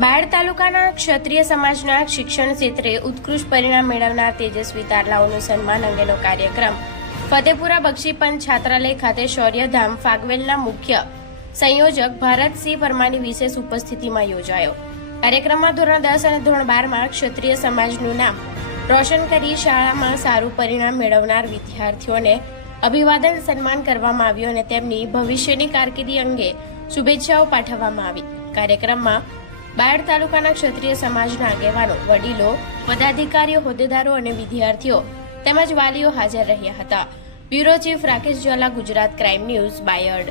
બાયડ તાલુકાના ક્ષત્રિય સમાજના શિક્ષણ ક્ષેત્રે ઉત્કૃષ્ટ પરિણામ મેળવનાર તેજસ્વી તારલાઓનું સન્માન અંગેનો કાર્યક્રમ ફતેપુરા બક્ષીપંચ છાત્રાલય ખાતે શૌર્યધામ ફાગવેલના મુખ્ય સંયોજક ભારતસિંહ પરમારની વિશેષ ઉપસ્થિતિમાં યોજાયો. કાર્યક્રમમાં ધોરણ 10 અને ધોરણ 12માં ક્ષત્રિય સમાજનું નામ રોશન કરી શાળામાં સારું પરિણામ મેળવનાર વિદ્યાર્થીઓને અભિવાદન સન્માન કરવામાં આવ્યું અને તેમની ભવિષ્યની કારકિર્દી અંગે શુભેચ્છાઓ પાઠવવામાં આવી. કાર્યક્રમમાં બાયડ તાલુકાના ક્ષત્રિય સમાજના આગેવાનો, વડીલો, પદાધિકારીઓ, હોદ્દેદારો અને વિદ્યાર્થીઓ તેમજ વાલીઓ હાજર રહ્યા હતા. Bureau chief Rakesh Jhala, Gujarat crime news, Bayad.